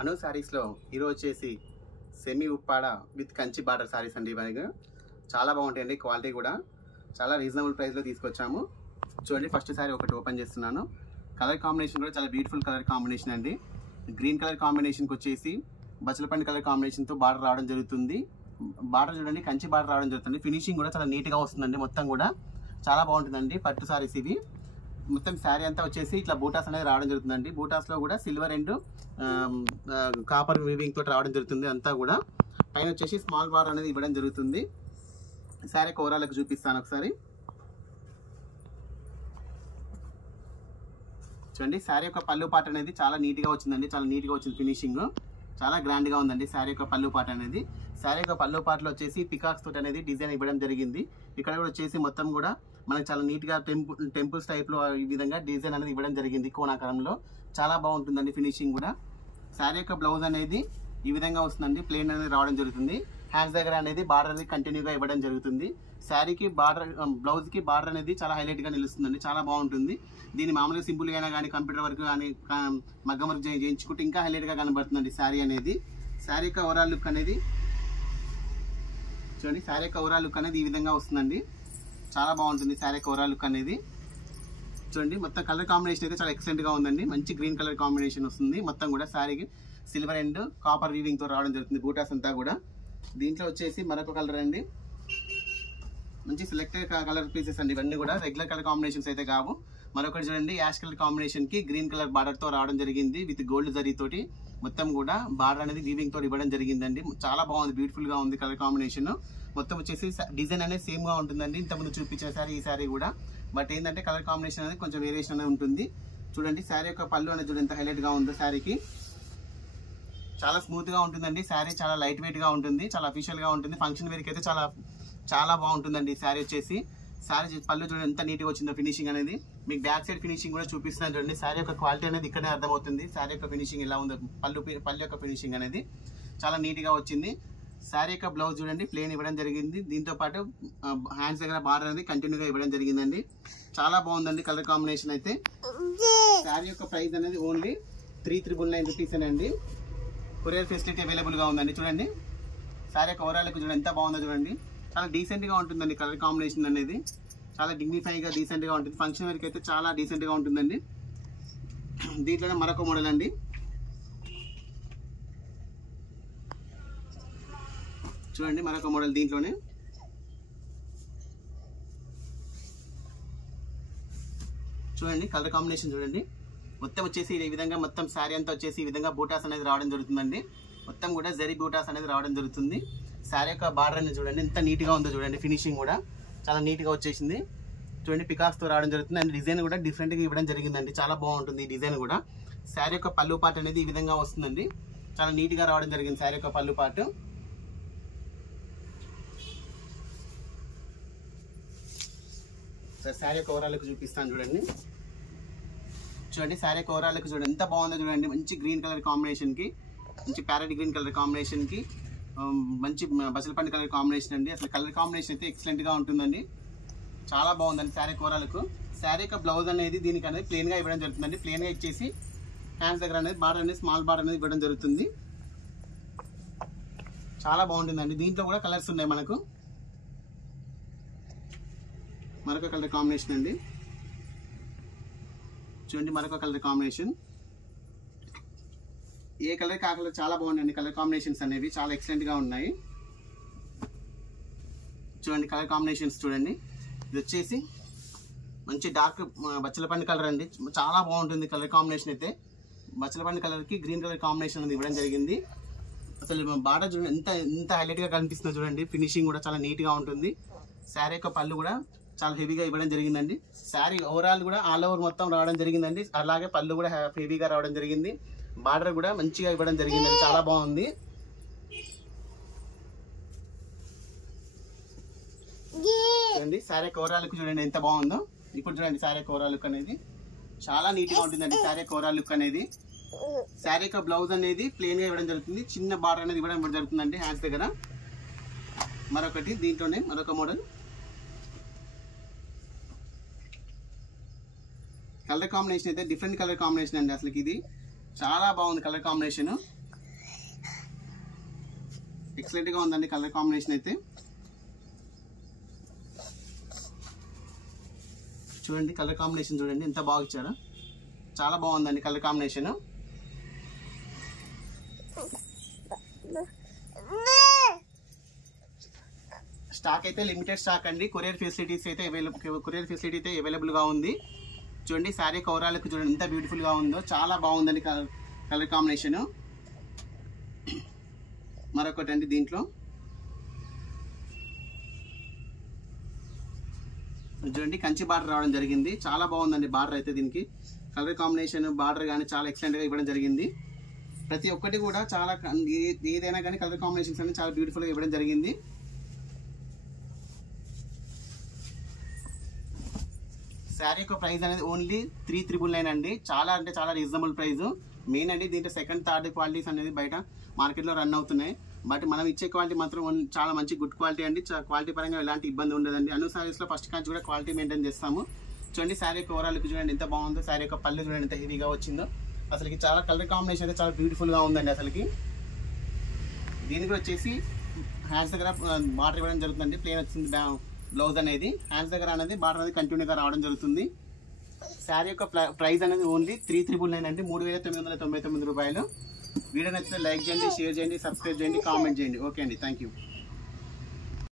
అను సారీస్లో ఈరోజు వచ్చేసి semi Uppada with Kanchi border saris అండి. ఇవన్నీ చాలా బాగుంటాయండి, క్వాలిటీ కూడా చాలా రీజనబుల్ ప్రైస్లో తీసుకొచ్చాము. చూడండి, ఫస్ట్ సారీ ఒకటి ఓపెన్ చేస్తున్నాను. కలర్ కాంబినేషన్ కూడా చాలా బ్యూటిఫుల్ కలర్ కాంబినేషన్ అండి. గ్రీన్ కలర్ కాంబినేషన్కి వచ్చేసి బచ్చలపండు కలర్ కాంబినేషన్తో బార్డర్ రావడం జరుగుతుంది. బార్డర్ చూడండి, కంచి బార్డర్ రావడం జరుగుతుంది. ఫినిషింగ్ కూడా చాలా నీట్గా వస్తుందండి, మొత్తం కూడా చాలా బాగుంటుందండి. పట్టు సారీస్ ఇవి. మొత్తం శారీ అంతా వచ్చేసి ఇట్లా బూటాస్ అనేది రావడం జరుగుతుందండి. బూటాస్లో కూడా సిల్వర్ అండ్ కాపర్ వీవింగ్ తోటి రావడం జరుగుతుంది. అంతా కూడా పైన వచ్చేసి స్మాల్ బార్డర్ అనేది ఇవ్వడం జరుగుతుంది. శారీ ఓవరాల్కి చూపిస్తాను ఒకసారి. చూడండి, శారీ యొక్క పళ్ళు పాట అనేది చాలా నీట్గా వచ్చిందండి, చాలా నీట్గా వచ్చింది. ఫినిషింగ్ చాలా గ్రాండ్గా ఉందండి శారీ యొక్క పళ్ళు పాట అనేది. శారీ యొక్క పళ్ళు పాటలో వచ్చేసి పికాక్స్ తోటి అనేది డిజైన్ ఇవ్వడం జరిగింది. ఇక్కడ కూడా వచ్చేసి మొత్తం కూడా మనకి చాలా నీట్గా టెంపుల్స్ టైప్లో ఈ విధంగా డిజైన్ అనేది ఇవ్వడం జరిగింది. కోణాకారంలో చాలా బాగుంటుందండి ఫినిషింగ్ కూడా. శారీ యొక్క బ్లౌజ్ అనేది ఈ విధంగా వస్తుందండి, ప్లెయిన్ అనేది రావడం జరుగుతుంది. హ్యాండ్స్ దగ్గర అనేది బార్డర్ అనేది కంటిన్యూగా ఇవ్వడం జరుగుతుంది. శారీకి బార్డర్, బ్లౌజ్కి బార్డర్ అనేది చాలా హైలైట్గా నిలుస్తుందండి, చాలా బాగుంటుంది. దీన్ని మామూలుగా సింపుల్గా అయినా కానీ కంప్యూటర్ వర్క్ కానీ మగ్గం వర్క్ చేయించుకుంటే ఇంకా హైలైట్గా కనబడుతుందండి శారీ అనేది. శారీ యొక్క ఓవరాల్ లుక్ అనేది చూడండి, శారీ యొక్క ఓవరాల్ లుక్ అనేది ఈ విధంగా వస్తుందండి, చాలా బాగుంటుంది శారీ యొక్క ఓవరాల్ లుక్ అనేది. చూడండి, మొత్తం కలర్ కాంబినేషన్ అయితే చాలా ఎక్సలెంట్గా ఉందండి. మంచి గ్రీన్ కలర్ కాంబినేషన్ వస్తుంది. మొత్తం కూడా శారీకి సిల్వర్ అండ్ కాపర్ వీవింగ్తో రావడం జరుగుతుంది బూటాస్ అంతా కూడా. దీంట్లో వచ్చేసి మరొక కలర్ అండి, మంచి సెలెక్టెడ్ కలర్ పీసెస్ అండి. ఇవన్నీ కూడా రెగ్యులర్ కలర్ కాంబినేషన్స్ అయితే కావు. మరొకటి చూడండి, యాష్ కలర్ కాంబినేషన్కి గ్రీన్ కలర్ బార్డర్తో రావడం జరిగింది విత్ గోల్డ్ జరీ తోటి. మొత్తం కూడా బార్డర్ అనేది వీవింగ్ తోటి ఇవ్వడం జరిగిందండి. చాలా బాగుంది, బ్యూటిఫుల్గా ఉంది కలర్ కాంబినేషన్. మొత్తం వచ్చేసి డిజైన్ అనేది సేమ్గా ఉంటుందండి, ఇంతకుముందు చూపించిన శారీ ఈ శారీ కూడా. బట్ ఏంటంటే కలర్ కాంబినేషన్ అనేది కొంచెం వేరియేషన్ అనేది ఉంటుంది. చూడండి, శారీ యొక్క పళ్ళు అనేది చూడండి ఎంత హైలైట్గా ఉందో. శారీకి చాలా స్మూత్గా ఉంటుందండి శారీ, చాలా లైట్ వెయిట్గా ఉంటుంది, చాలా అఫీషియల్గా ఉంటుంది. ఫంక్షన్ వేర్కి అయితే చాలా చాలా బాగుంటుందండి శారీ వచ్చేసి. శారీ పళ్ళు చూడండి ఎంత నీట్గా వచ్చిందో ఫినిషింగ్ అనేది. మీకు బ్యాక్ సైడ్ ఫినిషింగ్ కూడా చూపిస్తున్నాను చూడండి. శారీ యొక్క క్వాలిటీ అనేది ఇక్కడే అర్థమవుతుంది. శారీ యొక్క ఫినిషింగ్ ఎలా ఉందో, పళ్ళు యొక్క ఫినిషింగ్ అనేది చాలా నీట్గా వచ్చింది. శారీ యొక్క బ్లౌజ్ చూడండి ప్లెయిన్ ఇవ్వడం జరిగింది. దీంతో పాటు హ్యాండ్స్ దగ్గర బార్డర్ అనేది కంటిన్యూగా ఇవ్వడం జరిగిందండి. చాలా బాగుందండి కలర్ కాంబినేషన్ అయితే. శారీ యొక్క ప్రైస్ అనేది ఓన్లీ 3,999 రూపీస్ అండి. కొరియర్ ఫెసిలిటీ అవైలబుల్గా ఉందండి. చూడండి, శారీ యొక్క ఓవరాల్కి చూడండి ఎంత బాగుందో చూడండి. చాలా డీసెంట్గా ఉంటుందండి కలర్ కాంబినేషన్ అనేది, చాలా డిగ్నిఫైగా డీసెంట్గా ఉంటుంది. ఫంక్షన్ వరకు అయితే చాలా డీసెంట్గా ఉంటుందండి. దీంట్లోనే మరొక మోడల్ అండి. చూడండి, మరొక మోడల్ దీంట్లోనే. చూడండి కలర్ కాంబినేషన్ చూడండి. మొత్తం వచ్చేసి ఈ విధంగా మొత్తం శారీ అంతా వచ్చేసి ఈ విధంగా బూటాస్ అనేది రావడం జరుగుతుందండి. మొత్తం కూడా జరీ బూటాస్ అనేది రావడం జరుగుతుంది. శారీ యొక్క బార్డర్ అనేది చూడండి ఎంత నీట్గా ఉందో చూడండి. ఫినిషింగ్ కూడా చాలా నీట్గా వచ్చేసింది. చూడండి, పికాక్స్తో రావడం జరుగుతుంది. అండ్ డిజైన్ కూడా డిఫరెంట్గా ఇవ్వడం జరిగిందండి, చాలా బాగుంటుంది ఈ డిజైన్ కూడా. శారీ యొక్క పళ్ళు పార్ట్ అనేది ఈ విధంగా వస్తుందండి, చాలా నీట్గా రావడం జరిగింది శారీ యొక్క పళ్ళు పార్ట్. శారీ యొక్క ఓవరాల్కి చూపిస్తాను చూడండి. చూడండి, శారీ ఓవరాల్కి చూడండి ఎంత బాగుందో చూడండి. మంచి గ్రీన్ కలర్ కాంబినేషన్కి, మంచి ప్యారెట్ గ్రీన్ కలర్ కాంబినేషన్కి మంచి బసలపండు కలర్ కాంబినేషన్ అండి. అసలు కలర్ కాంబినేషన్ అయితే ఎక్సలెంట్గా ఉంటుందండి, చాలా బాగుందండి శారీ ఓవరాల్కు. శారీ యొక్క బ్లౌజ్ అనేది దీనికి అనేది ప్లెయిన్గా ఇవ్వడం జరుగుతుందండి. ప్లెయిన్గా ఇచ్చేసి హ్యాండ్స్ దగ్గర అనేది బార్డర్ అనేది స్మాల్ బార్డర్ అనేది ఇవ్వడం జరుగుతుంది. చాలా బాగుంటుందండి. దీంట్లో కూడా కలర్స్ ఉన్నాయి మనకు. మరొక కలర్ కాంబినేషన్ అండి. చూడండి, మరొక కలర్ కాంబినేషన్. ఏ కలర్ కా కలర్ చాలా బాగుందండి. కలర్ కాంబినేషన్స్ అనేవి చాలా ఎక్సలెంట్గా ఉన్నాయి. చూడండి కలర్ కాంబినేషన్స్ చూడండి. ఇది వచ్చేసి మంచి డార్క్ బచ్చలపండు కలర్ అండి, చాలా బాగుంటుంది కలర్ కాంబినేషన్ అయితే. బచ్చలపండు కలర్కి గ్రీన్ కలర్ కాంబినేషన్ అనేది ఇవ్వడం జరిగింది. అసలు బార్డర్ చూడండి ఎంత హైలైట్గా కనిపిస్తుందో చూడండి. ఫినిషింగ్ కూడా చాలా నీట్గా ఉంటుంది. శారీ యొక్క పళ్ళు కూడా చాలా హెవీగా ఇవ్వడం జరిగిందండి. శారీ ఓవరాల్ కూడా ఆల్ ఓవర్ మొత్తం రావడం జరిగిందండి. అలాగే పళ్ళు కూడా హెవీగా రావడం జరిగింది. బార్డర్ కూడా మంచిగా ఇవ్వడం జరిగిందండి, చాలా బాగుంది. చూడండి, శారీ ఓవరాల్ చూడండి ఎంత బాగుందో. ఇప్పుడు చూడండి శారీ ఓవరాల్ లుక్ అనేది చాలా నీట్గా ఉంటుందండి. శారీ ఓవరాల్ లుక్ అనేది. శారీ యొక్క బ్లౌజ్ అనేది ప్లెయిన్గా ఇవ్వడం జరుగుతుంది. చిన్న బార్డర్ అనేది ఇవ్వడం జరుగుతుందండి హ్యాండ్స్ దగ్గర. మరొకటి దీంట్లోనే మరొక మోడల్. కలర్ కాంబినేషన్ అయితే డిఫరెంట్ కలర్ కాంబినేషన్ అండి. అసలు ఇది చాలా బాగుంది కలర్ కాంబినేషన్. ఎక్సలెంట్ గా ఉందండి కలర్ కాంబినేషన్ అయితే. చూడండి కలర్ కాంబినేషన్ చూడండి ఎంత బాగా ఇచ్చారో, చాలా బాగుందండి కలర్ కాంబినేషన్. స్టాక్ అయితే లిమిటెడ్ స్టాక్ అండి. కొరియర్ ఫెసిలిటీ అయితే అవైలబుల్ గా ఉంది. చూడండి శారీ కవరాలకు చూడండి ఎంత బ్యూటిఫుల్ గా ఉందో, చాలా బాగుందండి కలర్ కాంబినేషన్. మరొకటి అండి దీంట్లో చూడండి కంచి బార్డర్ రావడం జరిగింది, చాలా బాగుందండి బార్డర్ అయితే. దీనికి కలర్ కాంబినేషన్ బార్డర్ కానీ చాలా ఎక్సలెంట్ గా ఇవ్వడం జరిగింది. ప్రతి ఒక్కటి కూడా చాలా ఏదైనా కానీ కలర్ కాంబినేషన్స్ అనేది చాలా బ్యూటిఫుల్ గా ఇవ్వడం జరిగింది. శారీ యొక్క ప్రైస్ అనేది ఓన్లీ 3,999 అండి. చాలా అంటే చాలా రీజనబుల్ ప్రైస్. మెయిన్ అండి దీంట్లో సెకండ్ థర్డ్ క్వాలిటీస్ అనేది బయట మార్కెట్లో రన్ అవుతున్నాయి. బట్ మనం ఇచ్చే క్వాలిటీ మాత్రం చాలా మంచి గుడ్ క్వాలిటీ అండి. క్వాలిటీ పరంగా ఎలాంటి ఇబ్బంది ఉండదండి. అను సారీస్లో ఫస్ట్ కాంచి కూడా క్వాలిటీ మెయింటైన్ చేస్తాము. చూడండి శారీ యొక్క ఓవరాల్ చూడండి ఎంత బాగుందో, శారీ యొక్క పళ్ళు చూడండి ఎంత హెవీగా వచ్చిందో. అసలుకి చాలా కలర్ కాంబినేషన్ అయితే చాలా బ్యూటిఫుల్గా ఉందండి. అసలుకి దీనికి వచ్చేసి హ్యాండ్స్ దగ్గర బార్డర్ ఇవ్వడం జరుగుతుందండి. ప్లేన్ వచ్చింది బ్లౌజ్ అనేది, హ్యాండ్స్ దగ్గర అనేది బార్డర్ అనేది కంటిన్యూగా రావడం జరుగుతుంది. శారీ యొక్క ప్రైస్ అనేది ఓన్లీ 3,999 అండి, 3,999 రూపాయలు. వీడియో నచ్చితే లైక్ చేయండి, షేర్ చేయండి, సబ్స్క్రైబ్ చేయండి, కామెంట్ చేయండి. ఓకే అండి, థ్యాంక్ యూ.